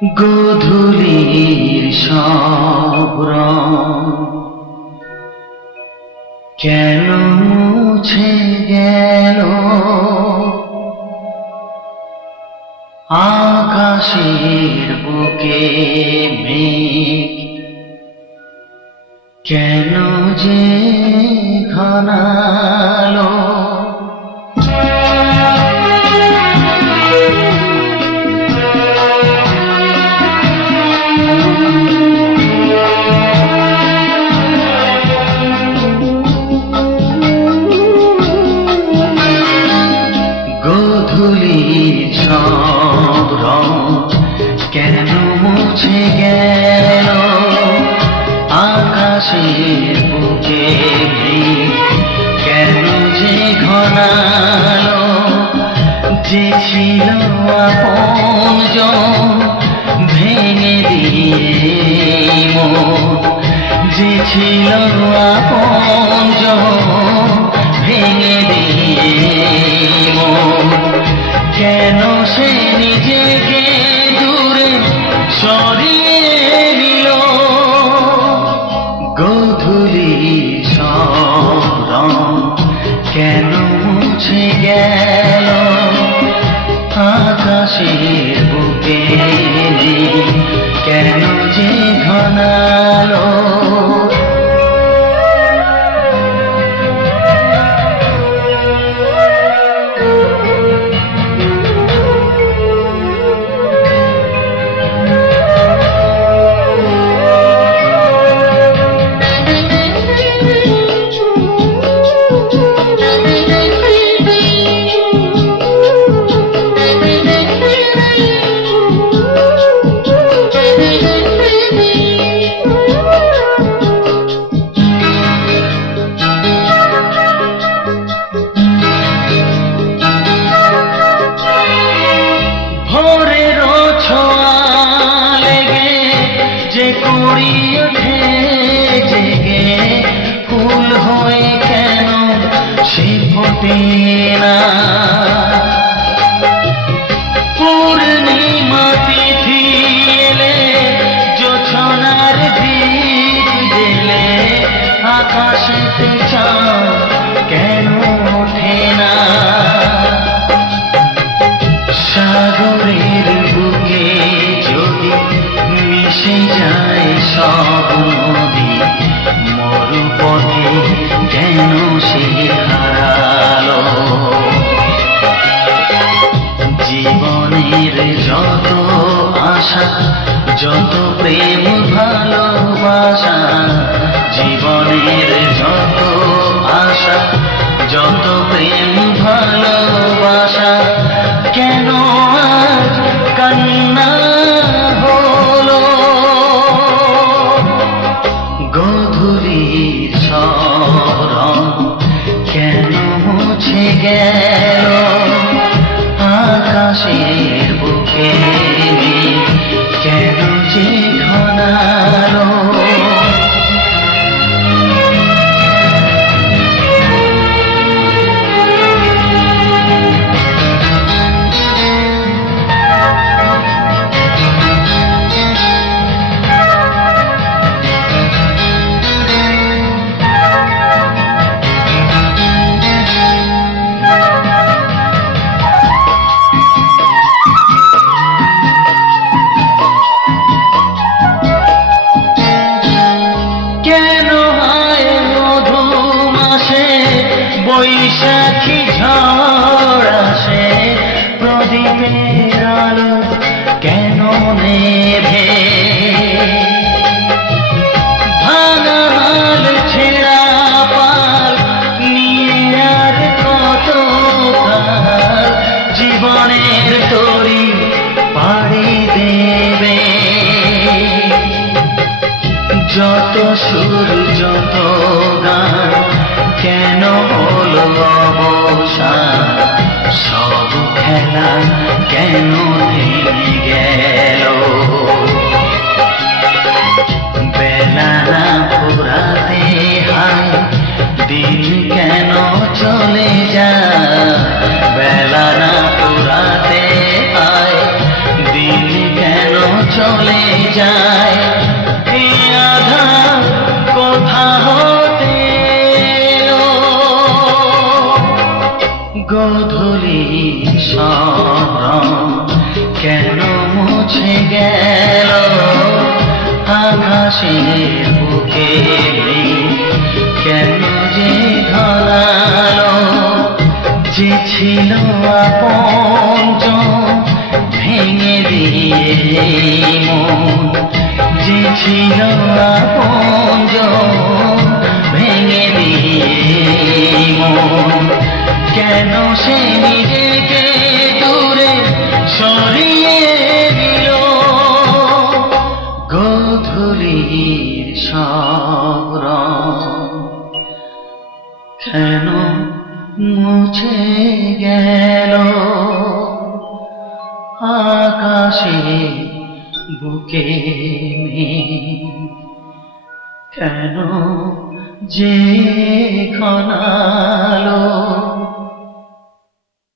গোধূলির সব রং কেন মুছে গেল, আকাশের বুকে মেঘ কেন যে ঘনালো। গোধূলির সব রং কেন মুছে গেল, আকাশের বুকে মেঘ কেন যে ঘনালো। যে ছিল আপনজন ভেঙে দিয়ে মন, যে ছিল আপনজন ভেঙে দিয়ে মন, কেন সে নিজেকে দূরে সরিয়ে নিল। গোধূলির সব রং কেন মুছে গেল, আকাশের বুকে কেন যে ঘনালো। কুড়ি ওঠে জেগে ফুল হয়ে কেন সে ফোটে না। পূর্ণিমা তিথি এলে জোছনার দীপ জেলে আকাশেতে চাঁদ কেন ওঠে না। সাগরের বুকে যদি মিশে যায় সব নদী, মরুপথে কেন সে হারালো। জীবনের যত আশা যত প্রেম ভালোবাসা, জীবনের যত আশা যত প্রেম ভালোবাসা, কেন আজ কান্না হলো। গোধূলির সব রং কেন মুছে গেল, আকাশের বুকে কেন যে ঘনালো। বৈশাখী ঝড় আসে, প্রদীপের আলো কেন নেভে। ভাঙা হাল ছেঁড়া পাল নিয়ে আর কত কাল জীবনের তরি পাড়ি দেবে। যত সুর যত গান কেন হলো অবসান, সব খেলা কেন থেমে গেল। বেলা না ফুরাতে হায় দিন কেন চলে যায়, বেলা না ফুরাতে হায় দিন কেন সব রং কেন মুছে গেল আকাশের বুকে কেন যে ধরালো যে ছিল আপনজন ভেঙে দিয়ে মন যে ছিল আপনজন ভেঙে দিয়ে মন কেন সে নিজেকে দূরে সরিয়ে দিল গোধূলির সব রং কেন মুছে গেল আকাশে বুকে কেন যে ঘনালো